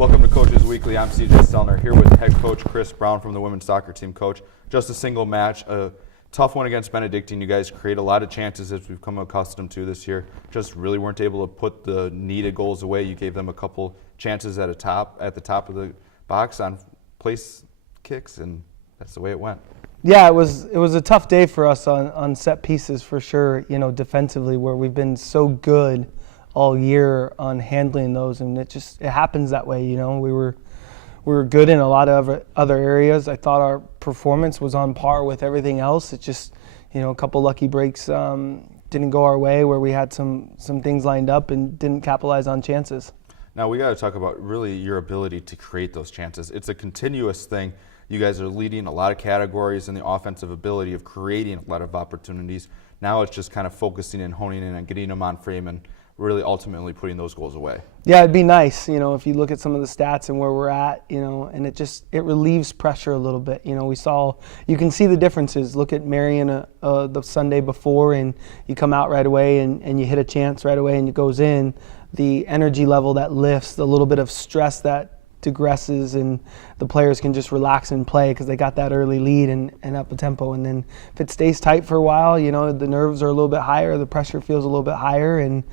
Welcome to Coaches Weekly. I'm CJ Stelner here with head coach Chris Brown from the women's soccer team. Coach, just a single match, a tough one against Benedictine. You guys create a lot of chances as we've come accustomed to this year. Just really weren't able to put the needed goals away. You gave them a couple chances at the top of the box on place kicks, and that's the way it went. Yeah, it was a tough day for us on set pieces for sure, defensively, where we've been so good all year on handling those, and it happens that way. We were good in a lot of other areas. I thought our performance was on par with everything else. It just, a couple lucky breaks didn't go our way, where we had some things lined up and didn't capitalize on chances. Now we got to talk about really your ability to create those chances. It's a continuous thing. You guys are leading a lot of categories in the offensive ability of creating a lot of opportunities. Now it's just kind of focusing and honing in and getting them on frame and really ultimately putting those goals away. Yeah, it'd be nice, if you look at some of the stats and where we're at, and it relieves pressure a little bit. You can see the differences. Look at Marion the Sunday before, and you come out right away and you hit a chance right away and it goes in. The energy level that lifts, the little bit of stress that digresses, and the players can just relax and play because they got that early lead and up a tempo. And then if it stays tight for a while, the nerves are a little bit higher, the pressure feels a little bit higher, and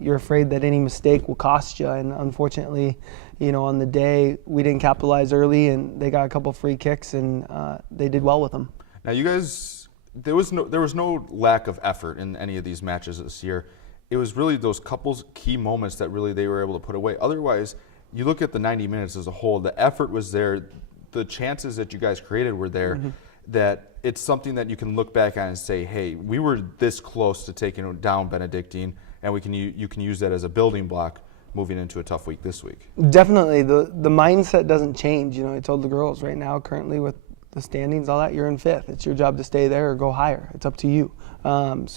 you're afraid that any mistake will cost you. And unfortunately, on the day, we didn't capitalize early, and they got a couple free kicks, and they did well with them. Now you guys, there was no lack of effort in any of these matches this year. It was really those couple key moments that really they were able to put away. Otherwise, you look at the 90 minutes as a whole, the effort was there, the chances that you guys created were there, that it's something that you can look back on and say, hey, we were this close to taking down Benedictine, and you can use that as a building block moving into a tough week this week. Definitely. The mindset doesn't change. I told the girls right now, currently with the standings, all that, you're in fifth. It's your job to stay there or go higher. It's up to you. And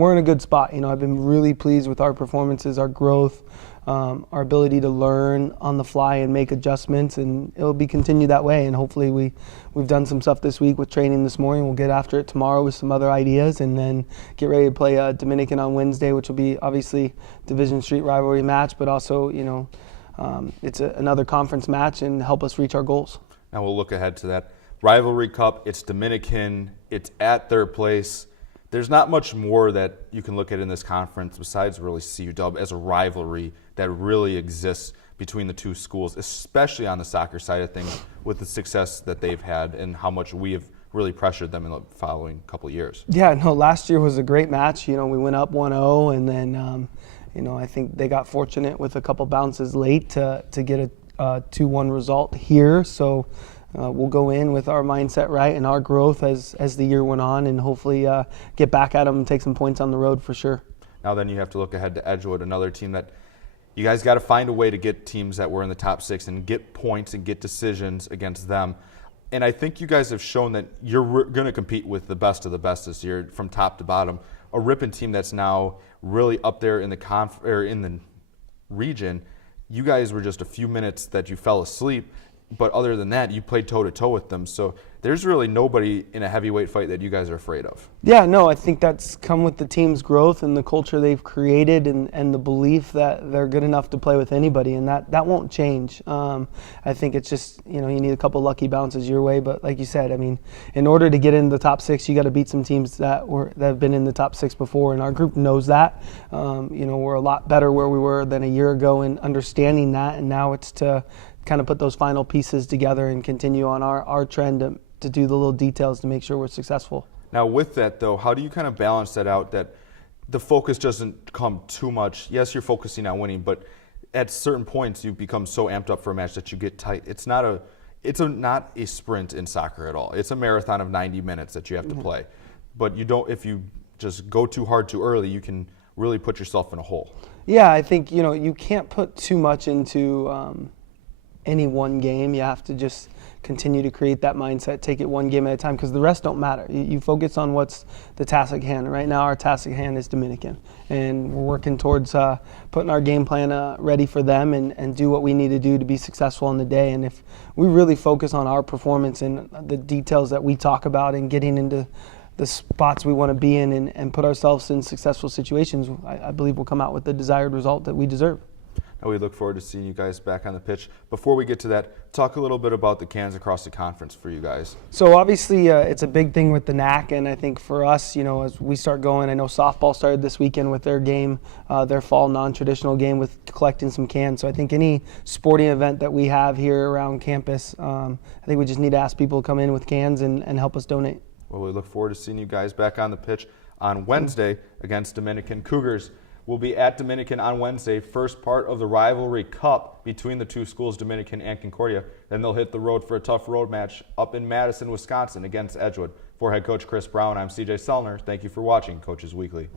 we're in a good spot. I've been really pleased with our performances, our growth, our ability to learn on the fly and make adjustments, and it'll be continued that way. And hopefully we've done some stuff this week with training this morning. We'll get after it tomorrow with some other ideas, and then get ready to play Dominican on Wednesday, which will be obviously Division Street rivalry match, but also it's another conference match and help us reach our goals. Now we'll look ahead to that rivalry cup. It's Dominican. It's at their place. There's not much more that you can look at in this conference besides really CUW as a rivalry that really exists between the two schools, especially on the soccer side of things, with the success that they've had and how much we have really pressured them in the following couple of years. Yeah, no, last year was a great match. We went up 1-0, and then I think they got fortunate with a couple bounces late to get a 2-1 result here. So we'll go in with our mindset right and our growth as the year went on, and hopefully get back at them and take some points on the road for sure. Now then you have to look ahead to Edgewood, another team that you guys got to find a way to get teams that were in the top six and get points and get decisions against them. And I think you guys have shown that you're going to compete with the best of the best this year from top to bottom. A Ripon team that's now really up there in the region. You guys were just a few minutes that you fell asleep. But other than that, you played toe-to-toe with them. So there's really nobody in a heavyweight fight that you guys are afraid of. Yeah, no, I think that's come with the team's growth and the culture they've created, and the belief that they're good enough to play with anybody, and that won't change. I think it's just, you need a couple lucky bounces your way. But like you said, in order to get in the top six, you got to beat some teams that have been in the top six before, and our group knows that. We're a lot better where we were than a year ago in understanding that, and now it's to kind of put those final pieces together and continue on our trend to do the little details to make sure we're successful. Now with that though, how do you kind of balance that out, that the focus doesn't come too much? Yes, you're focusing on winning, but at certain points you become so amped up for a match that you get tight. It's not a sprint in soccer at all. It's a marathon of 90 minutes that you have to play. But if you just go too hard too early, you can really put yourself in a hole. Yeah, I think you can't put too much into any one game. You have to just continue to create that mindset, take it one game at a time, because the rest don't matter. You focus on what's the task at hand. Right now our task at hand is Dominican, and we're working towards putting our game plan ready for them and do what we need to do to be successful on the day. And if we really focus on our performance and the details that we talk about and getting into the spots we want to be in and put ourselves in successful situations, I believe we'll come out with the desired result that we deserve. and we look forward to seeing you guys back on the pitch. Before we get to that, talk a little bit about the cans across the conference for you guys. So obviously it's a big thing with the NAC, and I think for us, as we start going, I know softball started this weekend with their game, their fall non-traditional game with collecting some cans. So I think any sporting event that we have here around campus, I think we just need to ask people to come in with cans and help us donate. Well, we look forward to seeing you guys back on the pitch on Wednesday against Dominican Cougars. We'll be at Dominican on Wednesday, first part of the rivalry cup between the two schools, Dominican and Concordia. Then they'll hit the road for a tough road match up in Madison, Wisconsin against Edgewood. For head coach Chris Brown, I'm CJ Sellner. Thank you for watching Coaches Weekly.